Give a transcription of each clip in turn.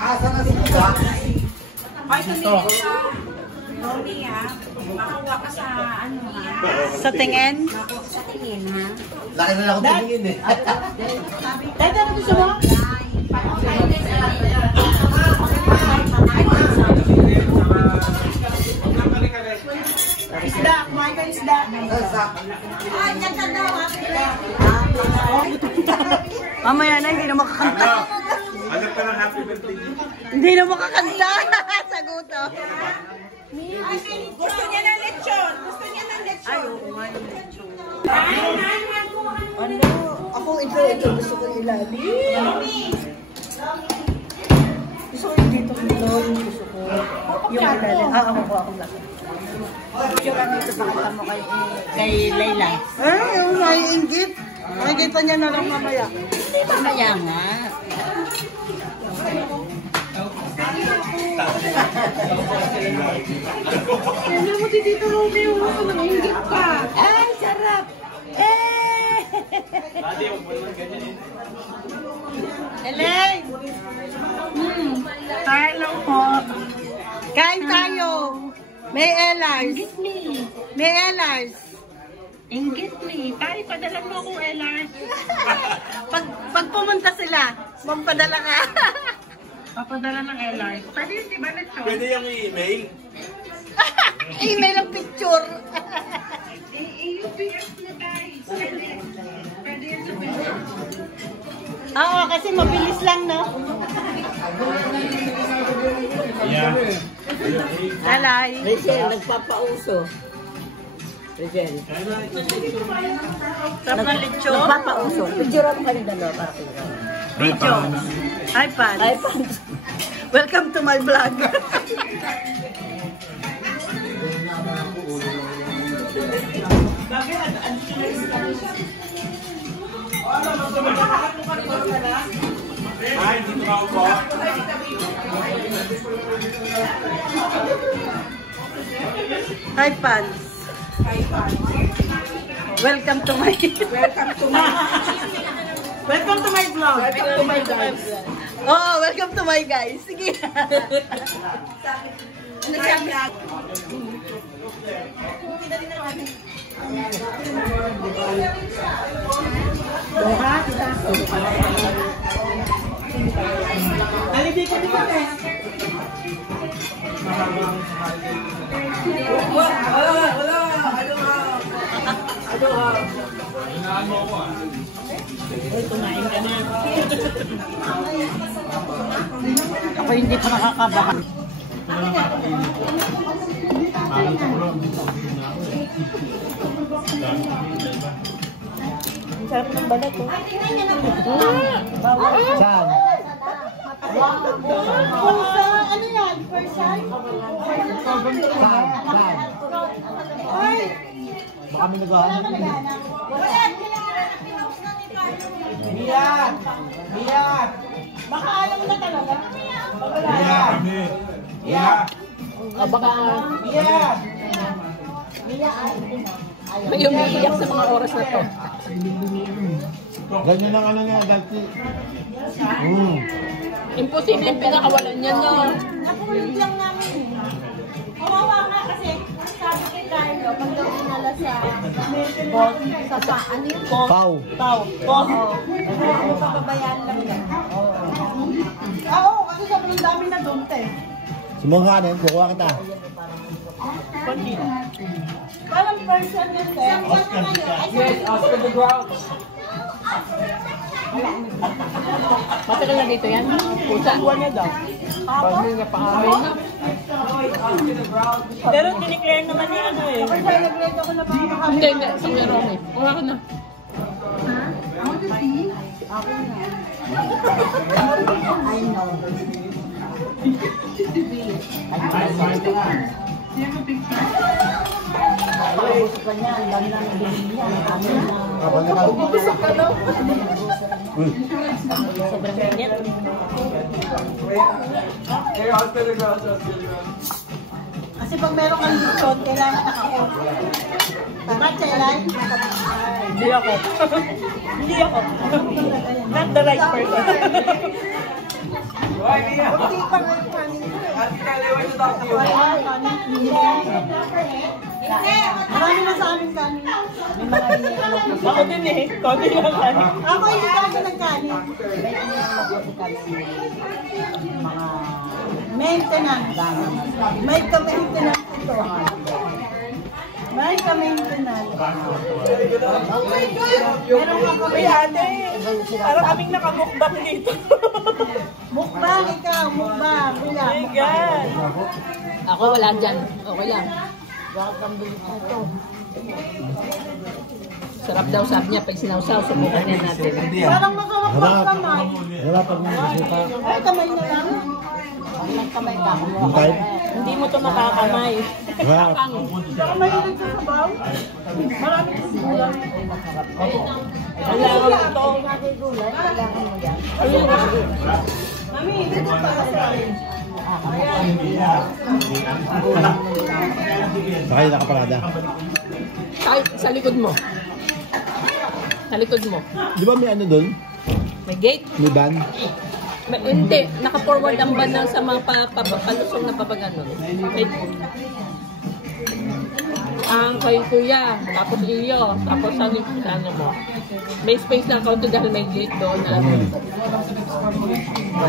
Asa na sila? Ay, ito. Romy, ha? Makawa ka sa ano, ha? Sa tingin? Sa tingin, ha? Laki na lang ako tingin eh. Dahil ano gusto mo? Isda, kumain ka isda. Ay, yan ka daw, ha? Mamaya na, hindi na makakanta. Hanap ka ng happy birthday. Hindi na makakanta. Saguto. Gusto niya ng lechon. Gusto niya ng lechon. Ay, oo nga yung lechon. Ano? Ako, ito. Gusto ko ilalim. Gusto ko yung dito. Gusto ko. Yung ilalim. Ako lang. Picture dito pakita mo kay Layla. Yung naiingit. Makikita niya na lang mamaya. Mamaya nga. Sabi mo si Tito Romeo, nangingit pa. Ay, sarap! Elaine! Hello po. Kain tayo. May Elars. May Elars. Ingit me. Tay, padala mo akong LR. Pag pumunta sila, magpadala ka. Papadala ng LR. Pwede yun, di ba lechon? Pwede yung i-email. Email ang picture. UPS na tayo. Pwede yun sa picture. Oo, kasi mabilis lang, no? Yeah. Alay. Rachel, nagpapauso. Rachel. Sarap ng lechon. Nagpapauso. Picture mo kami dalawa para kita. Lechon. iPad. Welcome to my vlog. Ay, dito ako po. Hi, fans. Welcome to my Welcome to my vlog. Welcome to my guys. Oh, welcome to my guys. Sige. Ano siya vlog? Alibi ka dito eh. Kumain ka na. Ako hindi pa nakakabahan. Ang sarap ng balat ko. Saan? Ano yan? First time? Saan? Ay! Baka may nag-aanap na. Biyan! Biyan! Baka ayaw na talaga. Yeah. Baka Biyan! may umiiyak sa mga oras na to. Ganyan ang ano niya, dati. Imposible pinakawalan niya, no? Nakulit lang namin. Kawawa nga kasi sabi kay Carlo, pag daw dinala sa ano yun? Pau. Oo. Papabayaan lang yan. Oo, kasi sobrang dami na doon, te. Sumungkanin, kukuha kita. Parang person na, te. Yes, Oscar the Grouch. Matagal na dito yan? Pusa. Buwan na daw. Bagay na pa-amin na. Pero tiniclare naman niya ano eh. Kapag celebrate ako na pangakakita. Hindi, si Jerome. Kuha ka na. Ako na. I know. Ay, gusto ka niya. Ang dami namin bilhin niya. Ano na. Kapal na ka. Busog ka daw. Uy. Sobrang init. Kasi pag meron kang lechon, kailangan naka-off. Tama, Chelay? Hindi ako. Hindi ako. Not the right person. Kunti pa nga yung kanin ko eh. Wala, kanin. Marami na sa amin kanin. May mga iniinom ko. Ako din eh. Konti lang kami. Ako hindi talaga nagkanin. May iniinom ko si kanin. Mga maintenance. May ka-maintenance ito. May ka-maintenance. Meron ako Uy ate, parang kaming nakamukbang dito. mukbang ikaw, mukbang. Wala, Oh my God. Ako wala dyan. Okay lang. Bakit kang bilis nito? Sarap daw sabi niya pag sinawsaw. Subukan din natin. Parang masarap Harap. ang kamay. Wala pag nakasuka. Ay, kamay na lang. Ang kamay ka. Yung type? Hindi mo to makakamay. Harap. Saka mahilig sa sabaw. Maraming gulay. Kailangan mo to. Gulay, kailangan mo yan. Ayun. Mami, dito pa kasi. Saka yung nakaparada. Sa likod mo. Sa likod mo. Di ba may ano doon? May gate. May van? Hindi. Naka-forward ang ban lang sa mga palusong na papaganon. Ang kay kuya, tapos iyo, tapos ano mo. May space lang kaunti dahil may gate doon.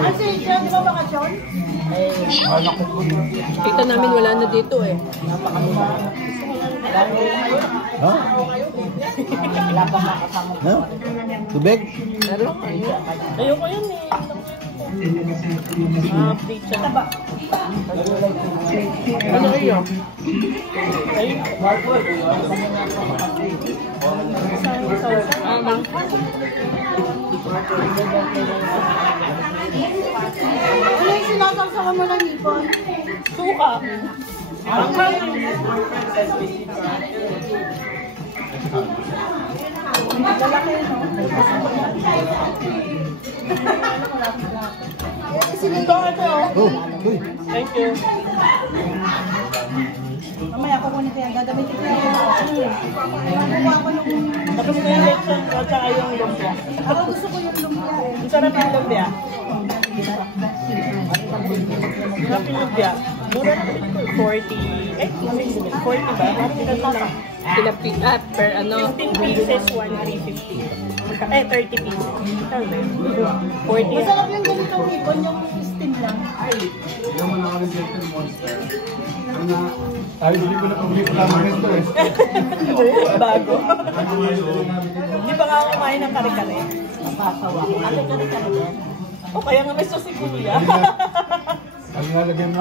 Kasi, siya, di ba bakasyon? Kita namin wala na dito eh. Ha? Wala pa makasama. No? Tubig? Pero ayoko yun eh. Update siya. Ano iyo? Ayun. Ano yung sinasawsawan mo ng hipon? Suka. Ang Lalaki, no? Ito, ito. Oh, uy. Thank you. Mamaya ako kunin ko yan. Dadamitin ko yan. Makuha ko nung... Tapos na yung lechon at saka yung lumpia. Ako gusto ko yung lumpia eh. Ang sarap yung lumpia. Sarap yung lumpia. Mura na rin ko. 40. 40 ba? Tilapia per ano? 15 pieces, 1,350. 30 pieces. 40. Masarap yung ganitong hipon, yung steam lang. Ay, hindi ko na pabili ko naman ito eh. Bago. Hindi pa nga ako kumain ng kare-kare. Napasawa ko. Ate, kare-kare din. O kaya nga may sauce si kuya. Ang nalagyan mo